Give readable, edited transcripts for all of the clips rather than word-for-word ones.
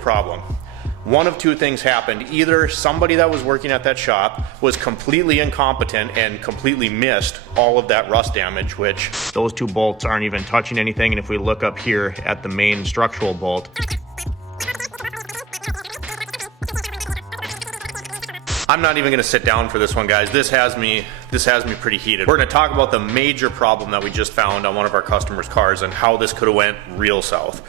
problem. One of two things happened. Either somebody that was working at that shop was completely incompetent and completely missed all of that rust damage, which those two bolts aren't even touching anything. And if we look up here at the main structural bolt, I'm not even gonna sit down for this one, guys. This has me pretty heated. We're gonna talk about the major problem that we just found on one of our customers' cars and how this could have went real south.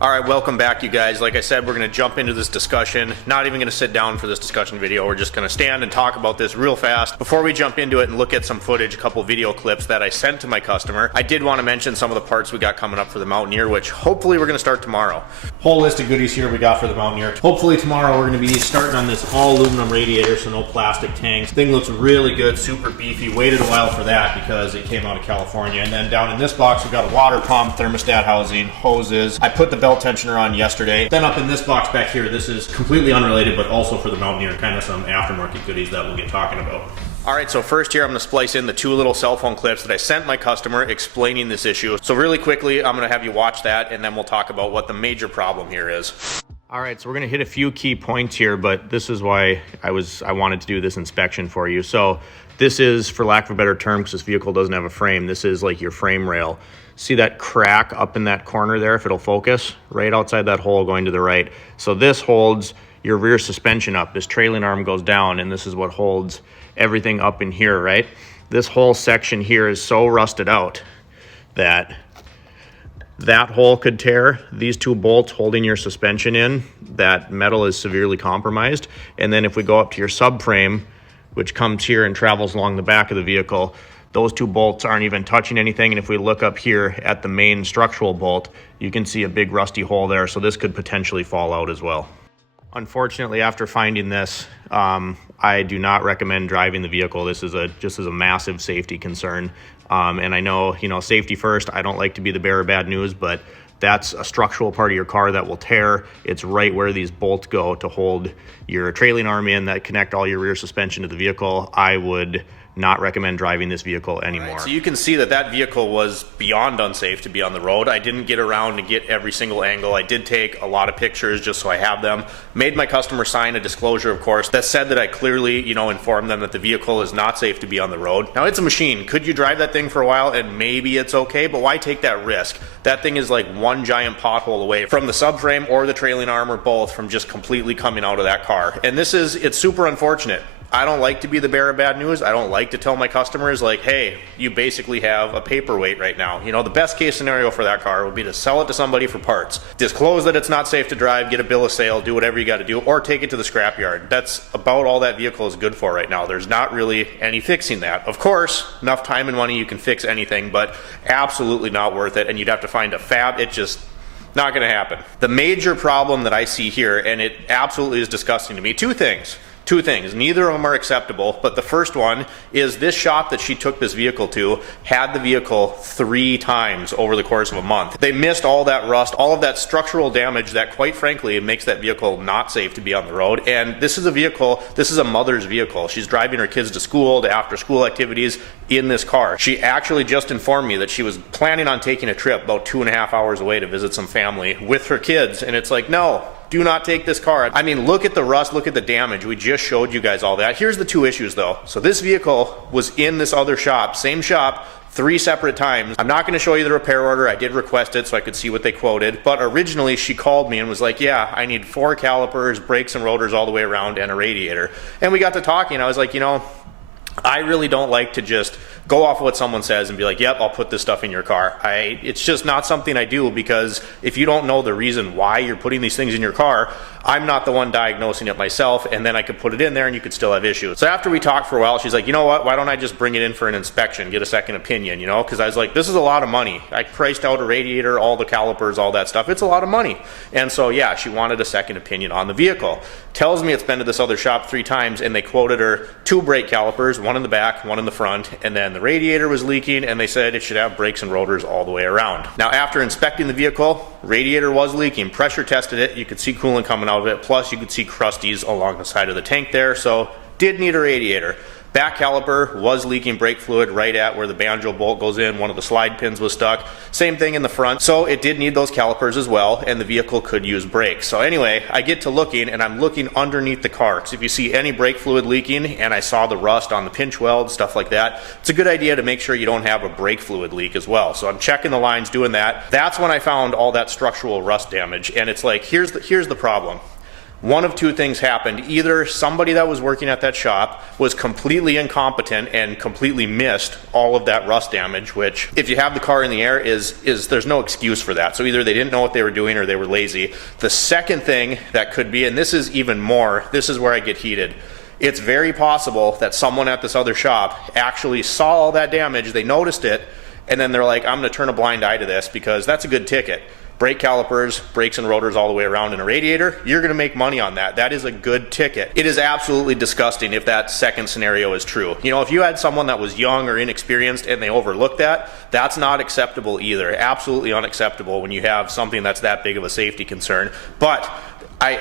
All right, welcome back, you guys. Like I said, we're gonna jump into this discussion. Not even gonna sit down for this discussion video. We're just gonna stand and talk about this real fast. Before we jump into it and look at some footage, a couple video clips that I sent to my customer, I did wanna mention some of the parts we got coming up for the Mountaineer, which hopefully we're gonna start tomorrow. Whole list of goodies here we got for the Mountaineer. Hopefully tomorrow we're gonna be starting on this all aluminum radiator, so no plastic tanks. Thing looks really good, super beefy. Waited a while for that because it came out of California. And then down in this box, we got a water pump, thermostat housing, hoses. I put the belt tensioner on yesterday. Then up in this box back here, this is completely unrelated, but also for the Mountaineer, kind of some aftermarket goodies that we'll get talking about. All right, so first here, I'm gonna splice in the two little cell phone clips that I sent my customer explaining this issue. So really quickly, I'm gonna have you watch that, and then we'll talk about what the major problem here is. All right, so we're gonna hit a few key points here, but this is why I wanted to do this inspection for you. So this is, for lack of a better term, because this vehicle doesn't have a frame, this is like your frame rail. See that crack up in that corner there, if it'll focus? Right outside that hole going to the right. So this holds your rear suspension up. This trailing arm goes down, and this is what holds everything up in here, right? This whole section here is so rusted out that that hole could tear. These two bolts holding your suspension in, that metal is severely compromised. And then if we go up to your subframe, which comes here and travels along the back of the vehicle, those two bolts aren't even touching anything. And if we look up here at the main structural bolt, you can see a big rusty hole there. So this could potentially fall out as well. Unfortunately, after finding this, I do not recommend driving the vehicle. This is just a massive safety concern. And I know, safety first. I don't like to be the bearer of bad news, but that's a structural part of your car that will tear. It's right where these bolts go to hold your trailing arm in that connect all your rear suspension to the vehicle. I would not recommend driving this vehicle anymore. Right, so you can see that vehicle was beyond unsafe to be on the road. I didn't get around to get every single angle. I did take a lot of pictures just so I have them. Made my customer sign a disclosure, of course, that said that I clearly, informed them that the vehicle is not safe to be on the road. Now, it's a machine. Could you drive that thing for a while and maybe it's okay, but why take that risk? That thing is like one giant pothole away from the subframe or the trailing arm or both from just completely coming out of that car. And it's super unfortunate. I don't like to be the bearer of bad news. I don't like to tell my customers like, hey, you basically have a paperweight right now. The best case scenario for that car would be to sell it to somebody for parts. Disclose that it's not safe to drive, get a bill of sale, do whatever you got to do, or take it to the scrapyard. That's about all that vehicle is good for right now. There's not really any fixing that. Of course, enough time and money you can fix anything, but absolutely not worth it. And you'd have to find a fab. It just not going to happen. The major problem that I see here, and it absolutely is disgusting to me, two things. Neither of them are acceptable, but the first one is this shop that she took this vehicle to had the vehicle 3 times over the course of a month. They missed all that rust, all of that structural damage that, quite frankly, makes that vehicle not safe to be on the road. And this is a mother's vehicle. She's driving her kids to school, to after school activities in this car. She actually just informed me that she was planning on taking a trip about 2.5 hours away to visit some family with her kids. And it's like, no. Do not take this car. I mean, look at the rust, look at the damage. We just showed you guys all that. Here's the two issues though. So this vehicle was in this other shop, same shop, 3 separate times. I'm not gonna show you the repair order. I did request it so I could see what they quoted. But originally she called me and was like, yeah, I need 4 calipers, brakes and rotors all the way around, and a radiator. And we got to talking. I was like, I really don't like to just go off of what someone says and be like, yep, I'll put this stuff in your car. It's just not something I do, because if you don't know the reason why you're putting these things in your car, I'm not the one diagnosing it myself, and then I could put it in there and you could still have issues. So after we talked for a while, she's like, you know what, why don't I just bring it in for an inspection, get a second opinion, because I was like, this is a lot of money. I priced out a radiator, all the calipers, all that stuff. It's a lot of money. And so yeah, she wanted a second opinion on the vehicle. Tells me it's been to this other shop 3 times, and they quoted her 2 brake calipers, one in the back, one in the front, and then the radiator was leaking, and they said it should have brakes and rotors all the way around. Now, after inspecting the vehicle, radiator was leaking, pressure tested it, you could see coolant coming out out of it. Plus you could see crusties along the side of the tank there, so did need a radiator. Back caliper was leaking brake fluid right at where the banjo bolt goes in. One of the slide pins was stuck. Same thing in the front. So it did need those calipers as well, and the vehicle could use brakes. So anyway, I get to looking, and I'm looking underneath the car. So if you see any brake fluid leaking, and I saw the rust on the pinch weld, stuff like that, it's a good idea to make sure you don't have a brake fluid leak as well. So I'm checking the lines, doing that. That's when I found all that structural rust damage, and it's like, here's the problem. One of two things happened. Either somebody that was working at that shop was completely incompetent and completely missed all of that rust damage, which if you have the car in the air is there's no excuse for that. So either they didn't know what they were doing or they were lazy. The second thing that could be, and this is even more, this is where I get heated. It's very possible that someone at this other shop actually saw all that damage, they noticed it, and then they're like, I'm gonna turn a blind eye to this because that's a good ticket. Brake calipers, brakes and rotors all the way around in a radiator, you're gonna make money on that. That is a good ticket. It is absolutely disgusting if that second scenario is true. You know, if you had someone that was young or inexperienced and they overlooked that, that's not acceptable either. Absolutely unacceptable when you have something that's that big of a safety concern. But I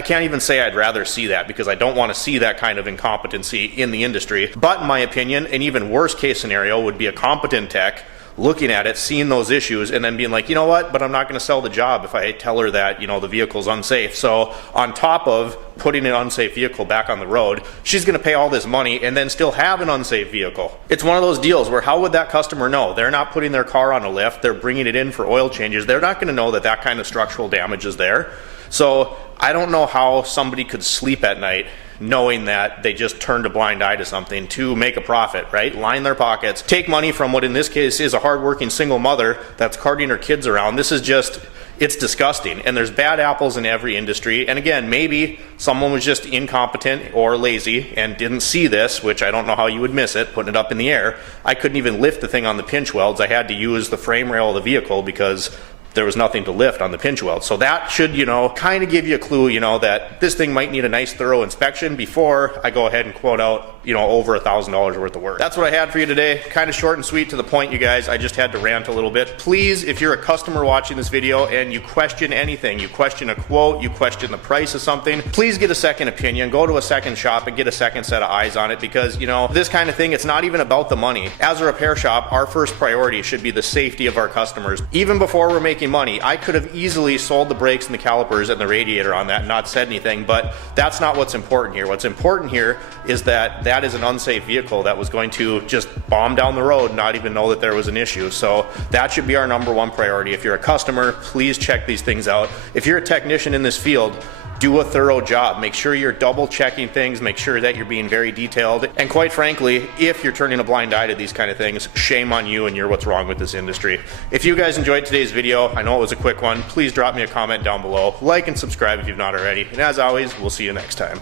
can't even say I'd rather see that because I don't want to see that kind of incompetency in the industry. But in my opinion, an even worse case scenario would be a competent tech looking at it, seeing those issues, and then being like, you know what, but I'm not going to sell the job if I tell her that, you know, the vehicle's unsafe. So on top of putting an unsafe vehicle back on the road, she's going to pay all this money and then still have an unsafe vehicle. It's one of those deals where how would that customer know? They're not putting their car on a lift, they're bringing it in for oil changes. They're not going to know that that kind of structural damage is there. So I don't know how somebody could sleep at night knowing that they just turned a blind eye to something to make a profit, right? Line their pockets, take money from what in this case is a hardworking single mother that's carting her kids around. This is just, it's disgusting. And there's bad apples in every industry. And again, maybe someone was just incompetent or lazy and didn't see this, which I don't know how you would miss it, putting it up in the air. I couldn't even lift the thing on the pinch welds. I had to use the frame rail of the vehicle because there was nothing to lift on the pinch weld. So that should, you know, kind of give you a clue, you know, that this thing might need a nice thorough inspection before I go ahead and quote out, you know, over $1,000 worth of work. That's what I had for you today. Kind of short and sweet to the point, you guys. I just had to rant a little bit. Please, if you're a customer watching this video and you question anything, you question a quote, you question the price of something, please get a second opinion. Go to a second shop and get a second set of eyes on it because, you know, this kind of thing, it's not even about the money. As a repair shop, our first priority should be the safety of our customers. Even before we're making money, I could have easily sold the brakes and the calipers and the radiator on that and not said anything, but that's not what's important here. What's important here is that that is an unsafe vehicle that was going to just bomb down the road and not even know that there was an issue. So that should be our #1 priority. If you're a customer, please check these things out. If you're a technician in this field, do a thorough job. Make sure you're double checking things, make sure that you're being very detailed. And quite frankly, if you're turning a blind eye to these kind of things, shame on you and you're what's wrong with this industry. If you guys enjoyed today's video, I know it was a quick one, please drop me a comment down below. Like and subscribe if you've not already. And as always, we'll see you next time.